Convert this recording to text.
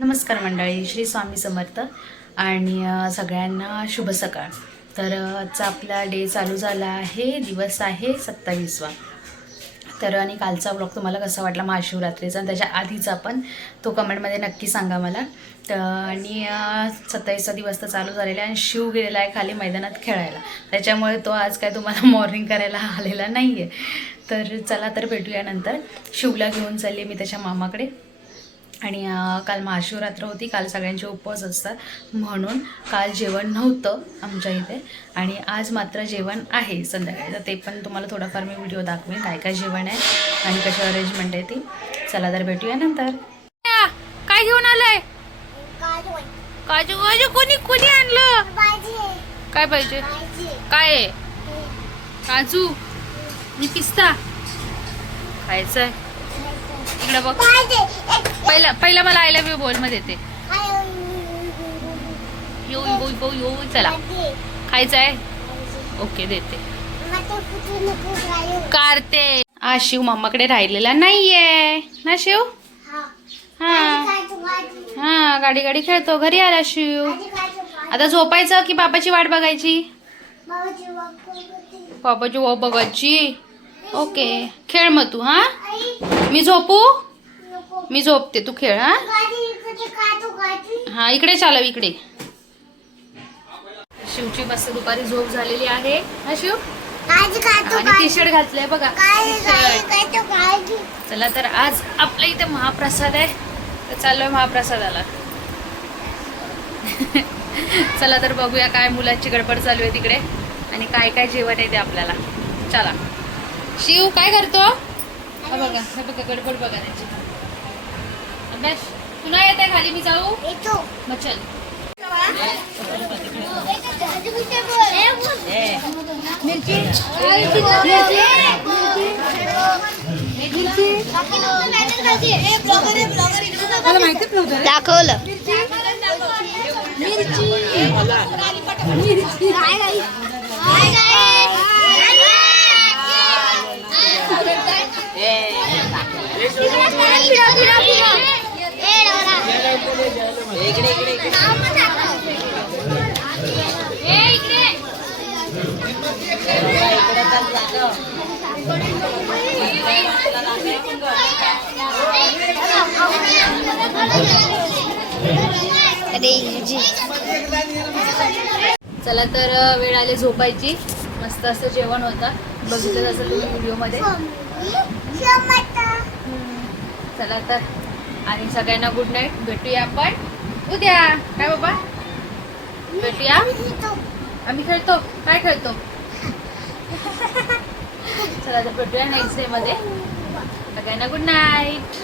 नमस्कार मंडळी श्री स्वामी समर्थ. आणि सगळ्यांना शुभ सकाळ. तर आजचा आपला डे चालू झाला आहे दिवस आहे सत्तावीसवा. तर आणि कालचा ब्लॉग तुम्हाला कसा वाटला महाशिवरात्रीचा? आणि त्याच्या आधीचा पण तो कमेंटमध्ये नक्की सांगा मला. तर आणि सत्तावीसचा दिवस तर चालू झालेला आहे आणि शिव गेलेला आहे खाली मैदानात खेळायला. त्याच्यामुळे तो आज काय तुम्हाला मॉर्निंग करायला आलेला नाही आहे तर चला तर भेटूया नंतर. शिवला घेऊन चालली मी त्याच्या मामाकडे. आणि काल महाशिवरात्र होती काल सगळ्यांचे उपवास असतात. म्हणून काल जेवण नव्हतं आमच्या इथे आणि आज मात्र जेवण आहे संध्याकाळी. तर ते पण तुम्हाला थोडंफार मी व्हिडिओ दाखवेन काय काय जेवण आहे आणि कशी अरेंजमेंट आहे ती. चला तर भेटूया नंतर. काय घेऊन आलाय? काजू काजू कोणी कोणी आणलं? काय पाहिजे? काय आहे? काजू. आणि पिस्ता. खायचं आहे इकडे बघ. पहिला पहिला मला आय लव्ह यू बोलमध्ये येते. यो यो यो यो चला. खायचं आहे? ओके देते. कारते आज शिव मम्माकडे राहिलेला नाहीये. ना शिव? हा. हा गाडी गाडी खेळतो. घरी आला शिव. आता झोपायचं की बाबाची वाट बघायची? बाबाची वाट बघायची. ओके खेळ मग तू हा? मी झोपू? मी झोपते तू खेळ हा? हा इकडे चालव इकडे. शिवची मस्त दुपारी झोप झालेली आहे. हा शिव? आणि टी शर्ट घातलंय बघा. चला तर आज आपल्या इथे महाप्रसाद आहे. तर चाललोय महाप्रसादाला. चला तर बघूया काय मुलांची गडबड चालू आहे तिकडे. आणि काय काय जेवण आहे ते आपल्याला. चला. शिव काय करतो हा बघा हे बघा गडबड बघा त्याची अभ्यास तुला येत आहे खाली मी जाऊ मग चल दाखवलं अरे जी चला तर वेळ आली झोपायची. मस्त असं जेवण होतं. बघितलं असेल तुम्ही व्हिडिओमध्ये. चला तर आणि सगळ्यांना गुड नाईट भेटूया आपण. उद्या. काय बाबा? भेटूया? आम्ही खेळतो. काय खेळतो? चला तर भेटूया नेक्स्ट डे मध्ये. सगळ्यांना गुड नाईट